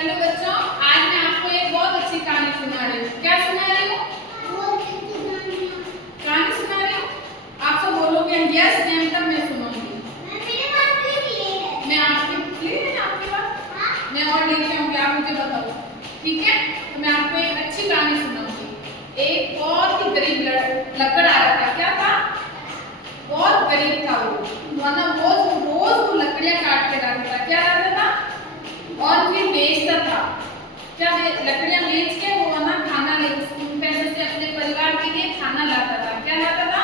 Hello बच्चों, आज मैं आपको एक बहुत अच्छी कहानी सुना रही हूँ। क्या सुना रही हूँ? कहानी सुना रही हूँ। आप सब बोलोगे यस मैम, तब मैं सुनाऊंगी। मैं आपके लिए है ना, आपके पास मैं और लेके आऊंगी, आप मुझे बताओ, ठीक है? तो मैं आपको एक अच्छी कहानी सुनाऊंगी। एक बहुत ही गरीब लकड़ आ रहा था। क्या था? बहुत गरीब था वो, वरना रोज रोज वो लकड़ियां काट के लाता था। क्या लाता था? और फिर बेचता था। क्या लकड़ियां बेच के वो ना खाना ले, पैसे से अपने परिवार के लिए खाना लाता था। क्या लाता था?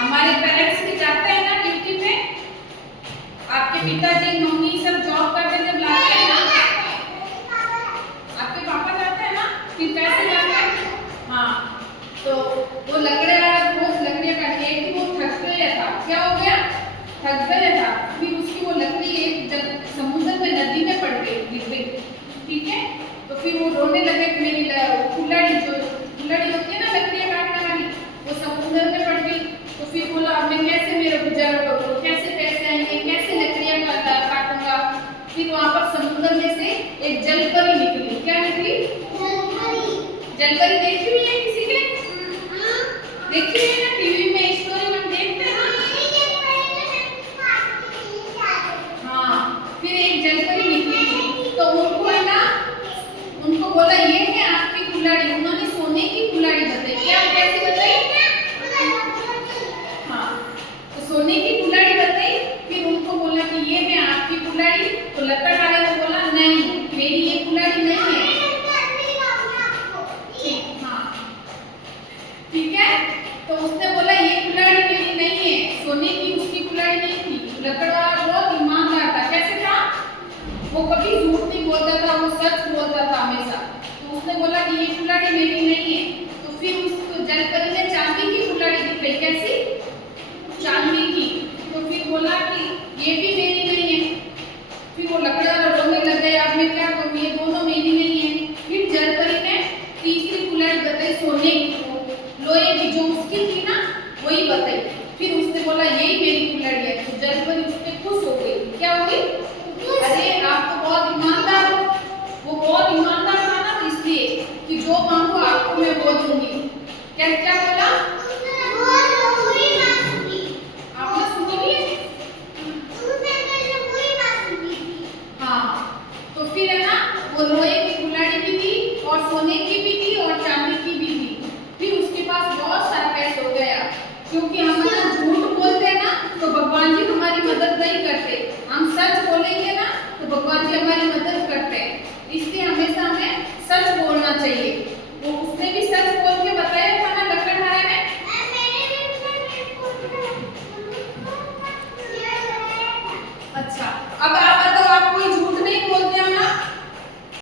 हमारे पेरेंट्स भी जाते हैं ना ड्यूटी पे, आपके पिताजी मम्मी सब जॉब करते जब लाते हैं ना, आपके पापा जाते हैं ना, फिर पैसे लाते हैं। हाँ, तो वो लकड़ियां काट के वो थक गया था। क्या हो गया? थक गया था। फिर उसकी वो लकड़ी एक जब समुद्र में नदी में पड़ गई, गिर गई, ठीक है? तो फिर वो रोने लगे कि मेरी कुल्हाड़ी होती है ना लकड़ियां काटने वाली, वो समुद्र में पड़ गई। तो फिर बोला अब मैं कैसे मेरा गुजारा करूँ, कैसे पैसे आएंगे, कैसे लकड़ियां काटूंगा। फिर वहां पर समुद्र में से एक जलपरी निकली। क्या निकली? जलपरी देखी हुई है किसी ने? देखी हुई है ना, टीवी में स्टोरी में देखते हैं ना। हाँ, फिर एक जलपरी निकली थी, तो उनको है ना, उनको बोला ये है आपकी कुल्हाड़ी। उन्होंने सोने की कुल्हाड़ी बताई। क्या कैसे बताई? हाँ, तो सोने की कुल्हाड़ी बताई। फिर उनको बोला कि ये है आपकी कुल्हाड़ी। तो लकड़ वाले ने बोला नहीं, मेरी ये कुल्हाड़ी नहीं है। हाँ, ठीक है। तो उसने बोला ये कुल्हाड़ी मेरी नहीं है, सोने की उसकी कुल्हाड़ी नहीं थी। लकड़ वाला बहुत ईमानदार था। कैसे था? वो कभी झूठ नहीं बोलता था, वो सच बोलता था हमेशा। तो उसने बोला कि ये कुल्हाड़ी मेरी नहीं है। तो फिर उसको जलपरी ने चांदी की कुल्हाड़ी दिखाई। कैसी? चांदी की। तो फिर बोला कि ये भी मेरी नहीं है। फिर वो लकड़ वाला रोने लग गया, अब मैं क्या करूँ, ये दोनों मेरी नहीं है। फिर जलपरी ने तीसरी कुल्हाड़ी बताई, सोने की, लोहे की, जो उसकी थी ना वही बताई। फिर उसने बोला यही मेरी कुल्हाड़ी है। तो जलपरी उससे खुश हो गई। क्या हो गई? अरे आप तो बहुत ईमानदार हो। वो बहुत ईमानदार था ना, तो इसलिए कि जो मांगो आपको मैं वो दूंगी। क्या क्या बोला? आपने सुनी नहीं? हाँ, तो फिर है ना, वो लोहे की कुल्हाड़ी भी दी और सोने